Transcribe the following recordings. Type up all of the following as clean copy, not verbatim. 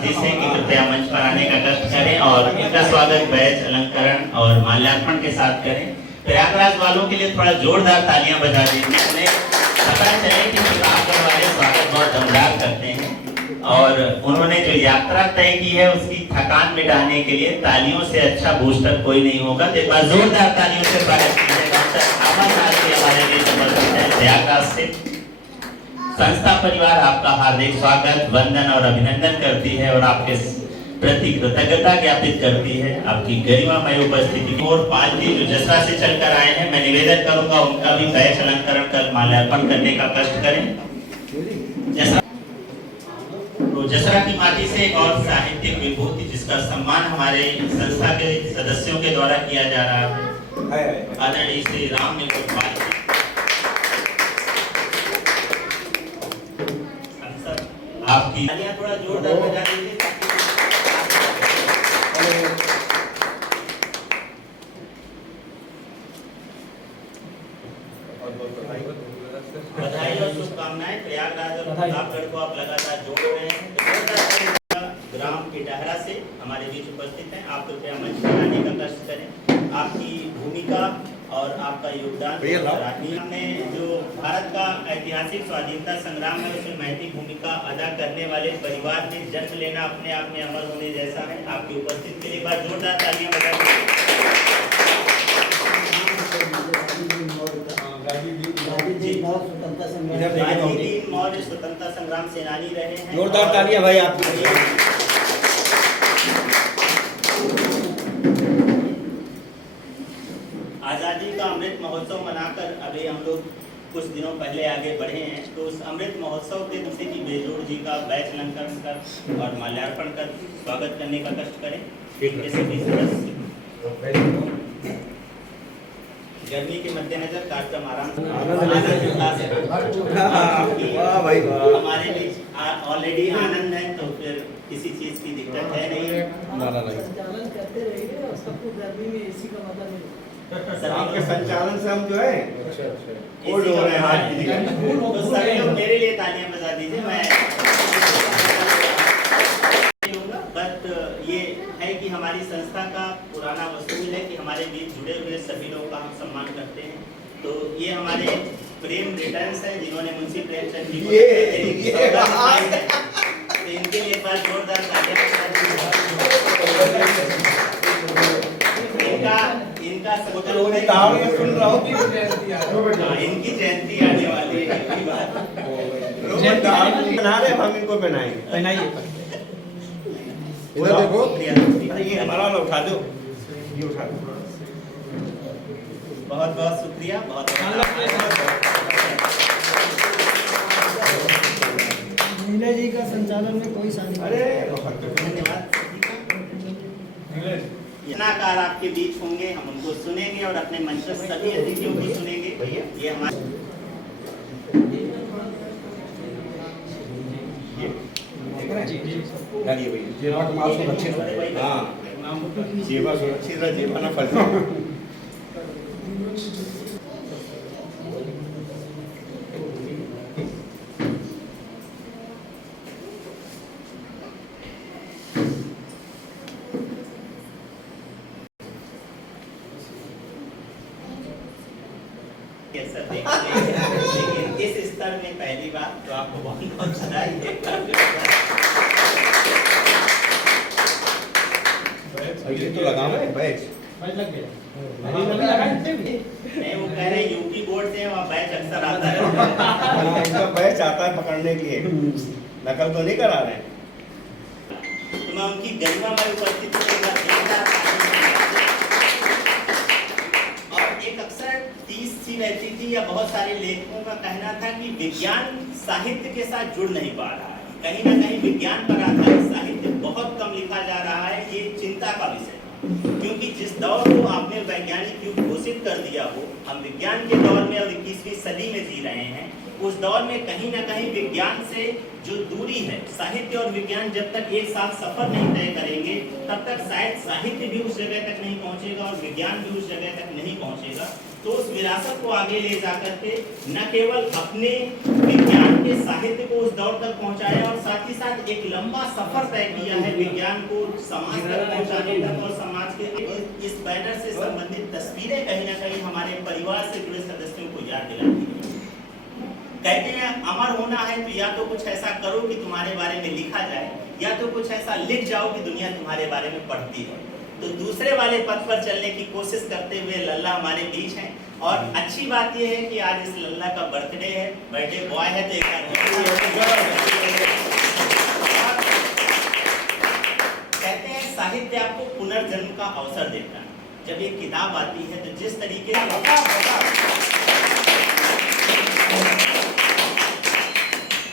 जी से कि कृपया मंच पर आने का कष्ट करें और इनका स्वागत बैच अलंकरण और माल्यार्पण के साथ करें। प्रयागराज वालों के लिए थोड़ा जोरदार तालियां बजा दीजिए। उन्हें पता चले कि प्रतापगढ़ वाले स्वागत बहुत दमदार करते हैं और उन्होंने जो यात्रा तय की है उसकी थकान मिटाने के लिए तालियों से अच्छा बूस्टर कोई नहीं होगा। तो एक बार जोरदार तालियों से स्वागत कीजिए डॉक्टर अमर हमारे लिए समर्पित है प्रयागराज से। संस्था परिवार आपका हार्दिक स्वागत, वंदन और अभिनंदन करती है और आपके प्रति कृतज्ञता ज्ञापित करती है आपकी गरिमामय उपस्थिति की। और पाल जी जो जसरा से चलकर आए हैं, मैं निवेदन करूंगा उनका भी बैच अलंकरण कर माल्यार्पण करने का कष्ट करें। जसरा की माटी से एक और साहित्यिक विभूति जिसका सम्मान हमारे संस्था के सदस्यों के द्वारा किया जा रहा है, आदरणीय श्री राम निकुंज पाल जी। आपकी तालियां थोड़ा जोरदार बजा दीजिए। बधाई और शुभकामनाएं। प्रयागराज और प्रतापगढ़ को आप लगातार जोड़ रहे हैं। ग्राम इटहरा से हमारे बीच उपस्थित हैं, आप कृपया मंच पर आने का कष्ट करें। आपकी भूमिका और आपका योगदान ने जो भारत का ऐतिहासिक स्वाधीनता संग्राम है उसमें महती भूमिका अदा करने वाले परिवार में जन्म लेना अपने आप में अमर होने जैसा है। आपकी उपस्थिति के लिए एक बार जोरदार तालियां बजाइए। मौर्य स्वतंत्रता संग्राम सेनानी रहे हैं। जोरदार तालियां भाई आपकी। आज़ादी का अमृत महोत्सव मनाकर अभी हम लोग कुछ दिनों पहले आगे बढ़े हैं, तो उस अमृत महोत्सव के दूसरे की बेजोड़ जी का बैच अलंकरण कर और माल्यार्पण कर स्वागत करने का कष्ट करें। गर्मी के मद्देनजर कार्यक्रम आराम से हमारे बीच ऑलरेडी आनंद है, तो फिर किसी चीज की दिक्कत है नहीं। संचालन करते रहिए और सबको गर्मी में एसी का मजा नहीं। आपके संचालन से हम जो है कोल्ड हो रहे हैं। तो सभी लोग मेरे लिए तालियां बजा दीजिए। मैं बट ये है कि हमारी संस्था का पुराना वसूल है कि हमारे बीच जुड़े हुए सभी लोगों का हम सम्मान करते हैं। तो ये हमारे प्रेम रिटर्न्स हैं जिन्होंने मुंशी प्रेमचंद जी को तो इनके लिए एक बार जोरदार तालियां इनका सुन रहा हूँ इनकी जयंती आने वाली है। बना रहे हम इनको पहनाइए। इधर देखो, अरे ये हमारा वाला उठा दो, ये उठा दो। बहुत बहुत शुक्रिया। बहुत नीला जी का संचालन में कोई शामिल। अरे धन्यवाद। रचनाकार आपके बीच होंगे, हम उनको सुनेंगे और अपने मंच पर सभी अतिथियों को सुनेंगे। ये हमारे जेबा कमाल सुरक्षित है। हाँ, जेबा सुरक्षित है, जेबा ना फंसे। लेकिन इस स्तर में पहली बार तो आपको बहुत बहुत बधाई। ये तो लगा है बैच लग गया। नहीं, वो कह रहे हैं यूपी बोर्ड से वहाँ बैच अक्सर आता है। इनका बैच आता है पकड़ने के लिए, नकल तो नहीं करा रहे हैं। तो मैं उनकी गरिमामय उपस्थिति और एक अक्सर तीस सी रहती थी या बहुत सारे लेखकों का कहना था कि विज्ञान साहित्य के साथ जुड़ नहीं पा रहा है, कहीं ना कहीं विज्ञान पर आधारित साहित्य बहुत कम लिखा जा रहा है। ये चिंता का विषय है, क्योंकि जिस दौर को आपने वैज्ञानिक युग घोषित कर दिया हो, हम विज्ञान के दौर में और 21वीं सदी में जी रहे हैं। उस दौर में कहीं ना कहीं विज्ञान से जो दूरी है, साहित्य और विज्ञान जब तक एक साथ सफर नहीं तय करेंगे तब तक शायद साहित्य भी उस जगह तक नहीं पहुंचेगा और विज्ञान भी उस जगह तक नहीं पहुंचेगा। तो उस विरासत को आगे ले जाकर के न केवल अपने विज्ञान के साहित्य को उस दौर तक पहुंचाया और साथ ही साथ एक लंबा सफर तय किया है विज्ञान को समाज तक पहुंचाने तक, और समाज के इस बैनर से संबंधित तस्वीरें कहीं ना कहीं हमारे परिवार से जुड़े सदस्यों को याद दिलाती है। कहते हैं अमर होना है तो या तो कुछ ऐसा करो कि तुम्हारे बारे में लिखा जाए, या तो कुछ ऐसा लिख जाओ कि दुनिया तुम्हारे बारे में पढ़ती है। तो दूसरे वाले पथ पर चलने की कोशिश करते हुए लल्ला हमारे बीच हैं, और अच्छी बात यह है कि आज इस लल्ला का बर्थडे है, बर्थडे बॉय है, तो एक कहते हैं साहित्य आपको पुनर्जन्म का अवसर देता है। जब एक किताब आती है तो जिस तरीके से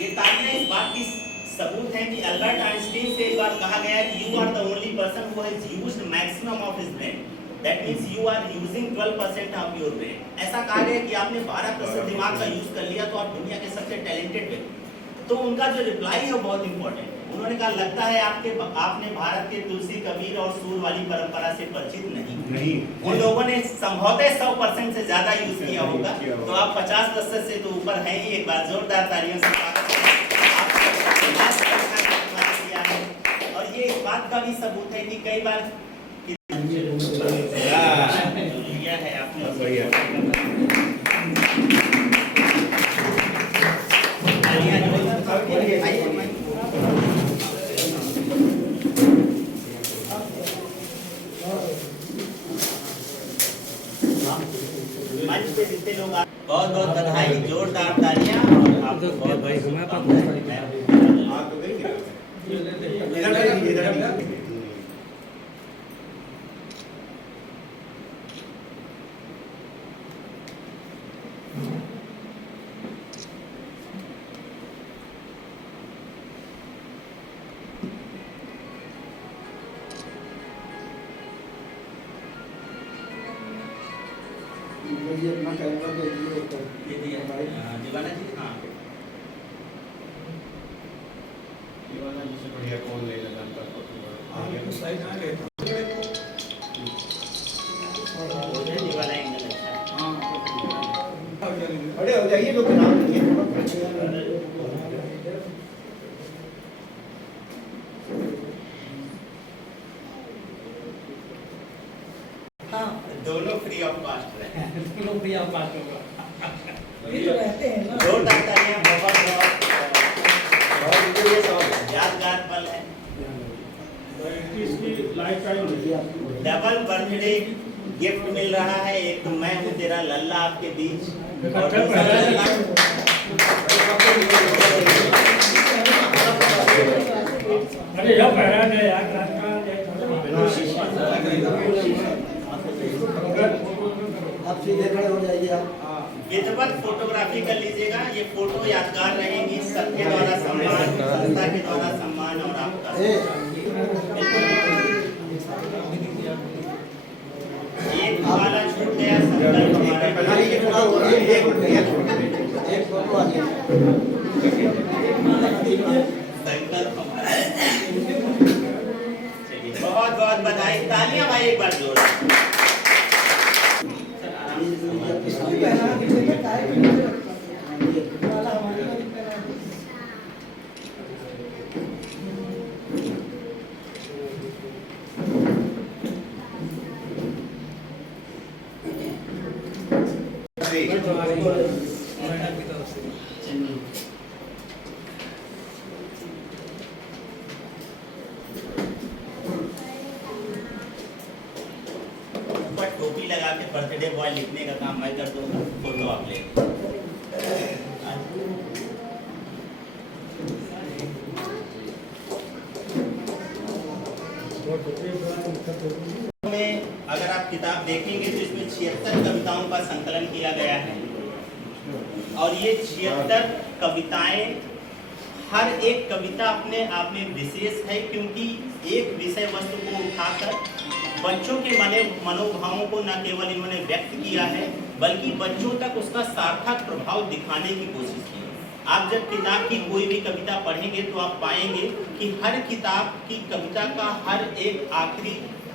ये तालियां इस बात की सबूत है कि अल्बर्ट आइंस्टीन से एक बार कहा गया है कि you are the only person who has used maximum of his brain, that means you are using 12% of your brain. ऐसा कहा गया कि आपने 12% दिमाग का यूज कर लिया तो आप दुनिया के सबसे टैलेंटेड व्यक्ति। तो उनका जो रिप्लाई है वो बहुत इंपॉर्टेंट है। उन्होंने कहा लगता है आपने भारत के तुलसी कबीर और सूर वाली परंपरा से परिचित नहीं। उन लोगों ने संभवतः 100% से ज्यादा यूज किया होगा, तो आप 50% से तो ऊपर है ही। एक बार जोरदार तालियों से और ये इस बात का भी सबूत है कि कई बार लिया है आपने। मंच पे जितने लोग बहुत बहुत बधाई, जोरदार तालियां। और आपको बहुत बहुत शुभकामनाएं। अपना कैमरा भेजिए ऊपर। दीवाना जी, हाँ दीवाना जी से बढ़िया कौन लेगा जानता दीवाना एंगल अच्छा है। अरे हो जाइए लोग नाम लिखिए। हाँ दोनों फ्री ऑफ कॉस्ट रहे। दोनों फ्री ऑफ कॉस्ट होगा। ये तो रहते हैं ना। जोरदार तालियां। बहुत यादगार पल है। डबल बर्थडे गिफ्ट मिल रहा है। एक तो मैं हूँ तेरा लल्ला आपके बीच, और दूसरा लल्ला अरे यार बहरान है यार रात का आप सीधे खड़े हो जाइए आप। विधिवत फोटोग्राफी कर लीजिएगा। ये फोटो यादगार रहेगी। सबके द्वारा सम्मान, संस्था के द्वारा सम्मान, और आपका एक वाला छूट गया। संकल्प हमारा एक फोटो आ गया। संकल्प हमारा। चलिए बहुत बहुत बधाई। तालियां भाई एक बार जोर। इसको पहना के लिए काय के लिए रखता वाला हमारे को पहना दो। टोपी लगा के बर्थडे बॉय लिखने का काम मैं कर दूंगा। फोटो आप ले में अगर आप किताब देखेंगे तो इसमें 76 कविताओं का संकलन किया गया है, और ये 76 कविताएं, हर एक कविता अपने आप में विशेष है, क्योंकि एक विषय वस्तु को उठाकर बच्चों के मनोभावों को न केवल इन्होंने व्यक्त किया है, बल्कि बच्चों तक उसका सार्थक प्रभाव दिखाने की कोशिश की है। आप जब किताब की कोई भी कविता पढ़ेंगे तो आप पाएंगे कि हर किताब की कविता का हर एक आखिरी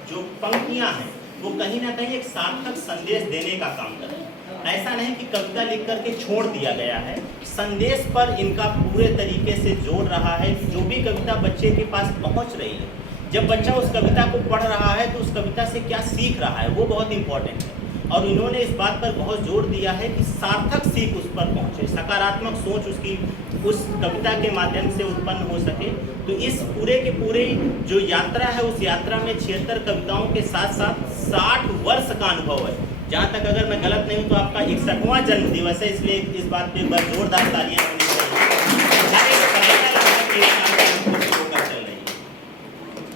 जो पंक्तियां हैं वो कहीं ना कहीं एक सार्थक संदेश देने का काम कर रहे हैं। ऐसा नहीं कि कविता लिख करके छोड़ दिया गया है, संदेश पर इनका पूरे तरीके से जोड़ रहा है। जो भी कविता बच्चे के पास पहुंच रही है, जब बच्चा उस कविता को पढ़ रहा है तो उस कविता से क्या सीख रहा है वो बहुत इंपॉर्टेंट है। और इन्होंने इस बात पर बहुत जोर दिया है कि सार्थक सीख उस पर पहुंचे, सकारात्मक सोच उसकी उस कविता के माध्यम से उत्पन्न हो सके। तो इस पूरे के पूरे जो यात्रा है, उस यात्रा में 76 कविताओं के साथ साथ 60 वर्ष का अनुभव है। जहाँ तक अगर मैं गलत नहीं हूँ तो आपका 61वां जन्म दिवस है, इसलिए इस बात पे बस जोरदार तालियां होनी चाहिए।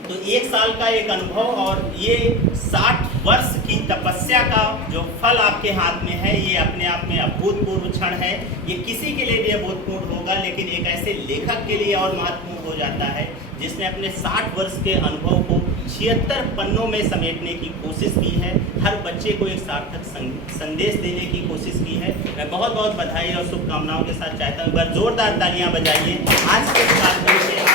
तो 1 साल का एक अनुभव और ये 60 वर्ष की तपस्या का जो फल आपके हाथ में है, ये अपने आप में अभूतपूर्व क्षण है। ये किसी के लिए भी अभूतपूर्व होगा, लेकिन एक ऐसे लेखक के लिए और महत्वपूर्ण हो जाता है जिसने अपने 60 वर्ष के अनुभव को 76 पन्नों में समेटने की कोशिश की है, हर बच्चे को एक सार्थक संदेश देने की कोशिश की है। मैं बहुत बहुत बधाई और शुभकामनाओं के साथ चाहता हूँ, एक बार जोरदार तालियां बजाइए आज के कार्यक्रम से